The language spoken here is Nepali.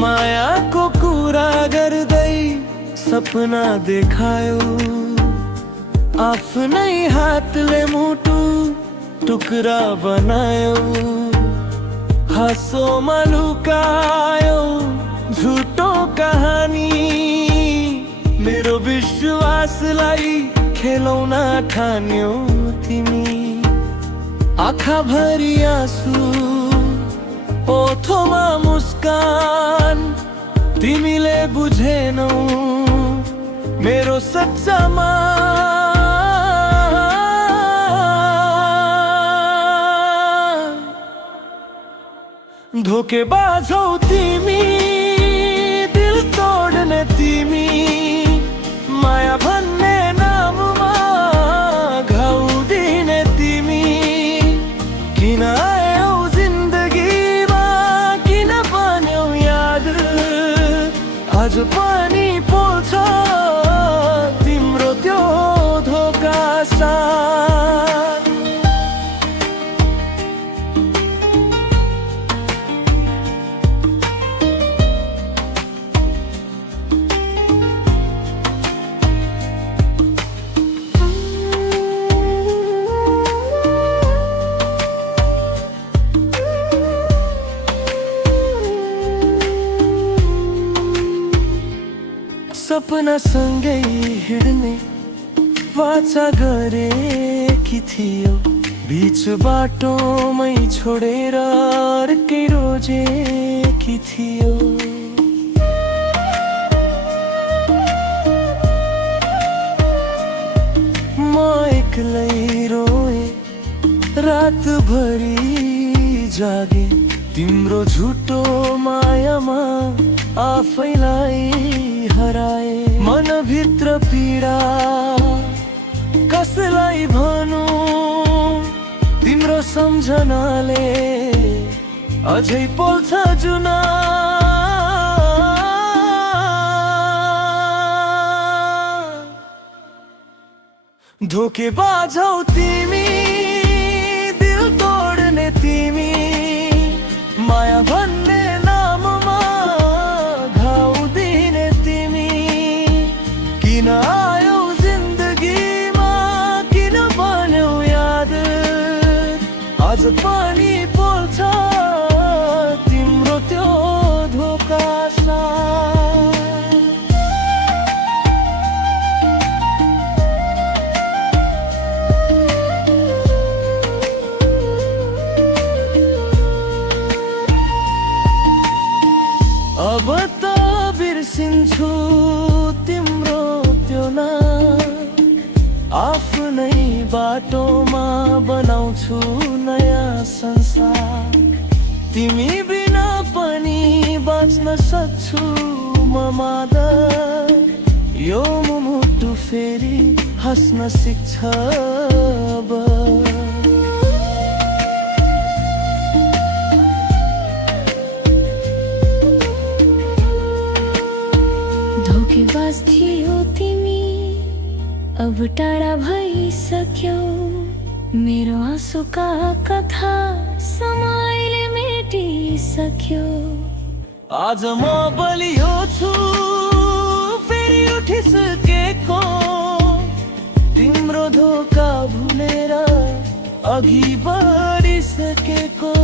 मायाको कुरा गर्दै सपना देखायो, आफ्नै हातले मुटु टुक्रा बनायो। हाँसोमा लुकायो झुटो कहानी, मेरो विश्वासलाई खेलौना ठान्यौ तिमी। आँखा भरि आँसु ओठोमा मुस्कान, तिमीले बुझेनौ मेरो सच्चा मान। धोकेबाज हौ तिमी, दिल तोड्ने तिमी, माया भन्ने नाममा घाउ दिने तिमी। किन आयौ जिन्दगीमा, किन बन्यौ याद, आज पनि पोल्छ तिम्रो त्यो धोका साथ। सपना सँगै हिँड्ने वाचा गरेकी थियौ, बीच बाटोमै छोडेर अर्कै रोजेकी थियौ। म एक्लै रोए रातभरि जागे, तिम्रो झुटो मायामा आफैलाई हराए। मनभित्र पीडा कसलाई भनौं, तिम्रो सम्झनाले अझै पोल्छ जुना। धोकेबाज हौ तिमी, दिल तोड्ने तिमी, माया भन्ने नाममा घाउ दिने तिमी। किन आयौ जिन्दगीमा, किन बन्यौ याद, आज पनि पोल्छ तिम्रो त्यो धोका साथ। अब त बिर्सिन्छु तिम्रो त्यो नाम, आफ्नै बाटोमा बनाउँछु नयाँ संसार। तिमी बिना पनि बाँच्न सक्छु म मादर, यो मुटु फेरि हाँस्न सिक्छ अब। धोकेबाज थियौ तिमी, अब टाढा भइसक्यौ, मेरो आँसुका कथा समयले मेटिसक्यो। आज म बलियो छु फेरि उठिसकेको, तिम्रो धोका भुलेर अघि बढिसकेको।